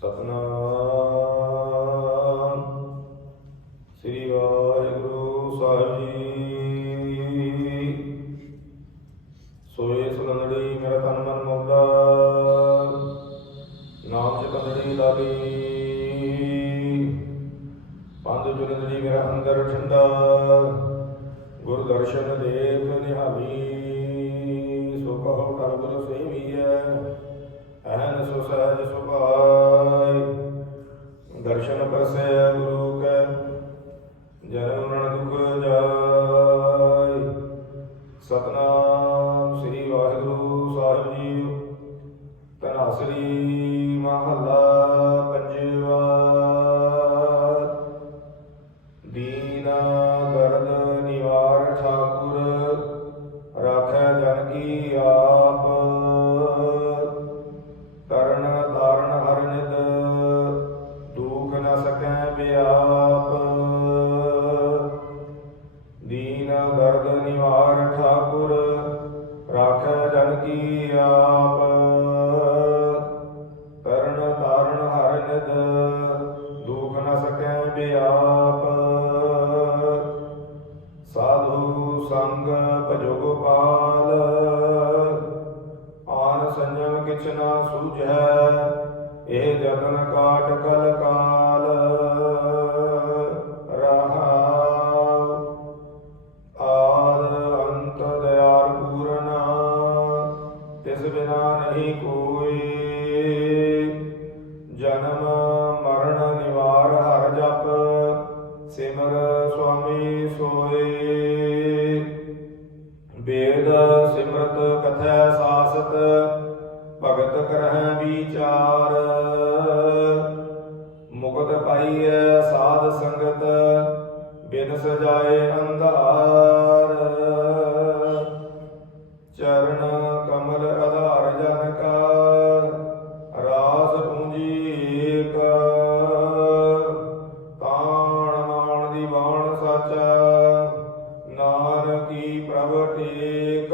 ਸਤਨਾਮ। ਸ੍ਰੀ ਵਾਹਿਗੁਰੂ ਸਾਹਿਬ ਜੀ। ਸੋਏ ਸੁਨੰਦੜੀ ਮੇਰਾ ਤਨ ਮਨ ਮੋਦਾ ਨਾਮ ਚਕੰਦੜੀ ਲਾਲੀ ਪੰਜ ਜੁਲੰਦੜੀ ਮੇਰਾ ਅੰਦਰ ਠੰਡਾ। ਗੁਰ ਦਰਸ਼ਨ ਦੇਖ ਨਿਹਾਲੀ। ਸੋ ਕਹੋ ਕਰ ਗੁਰ ਸੇਵੀਐ। ਦਰਸ਼ਨ ਗੁਰੂ ਕੈ, ਜਨਮ ਮਰਨ ਦੁਖ ਜਾਇ ਸਤਨਾਮ ਸ੍ਰੀ ਵਾਹਿਗੁਰੂ ਸਾਹਿਬ ਜੀ ਤਨਾਸਰੀ ਮਹੱਲਾ ਪੰਜਵਾ। ਦੀਨਾ ਦਰਦ ਨਿਵਾਰ ਠਾਕੁਰ, ਰਾਖੈ ਜਨ ਕੀ ਆਪ। ਆਪ। ਤਰਨ ਤਾਰਨ ਹਰ ਨਿਤ ਦੁਖ ਨ ਸਕੈ ਬਿਆਪ। ਸਾਧੂ ਸੰਗ ਭਜੋ ਗੋਪਾਲ ਆਨ ਸੰਜਮ ਕਿਛ ਨਾ ਸੂਝੈ, ਇਹ ਜਤਨ ਕਾਟ ਕਲ ਕਾਲ। ਸੁਆਮੀ ਸੋਏ। ਵੇਦ ਸਿਮਰਤ ਕਥੈ ਸਾਸਤ, ਭਗਤ ਕਰਹਿ ਵਿਚਾਰ। ਮੁਕਤ ਪਾਈਐ ਸਾਧ ਸੰਗਤ ਬਿਨ ਸਜਾਏ ਨਾਨਕੀ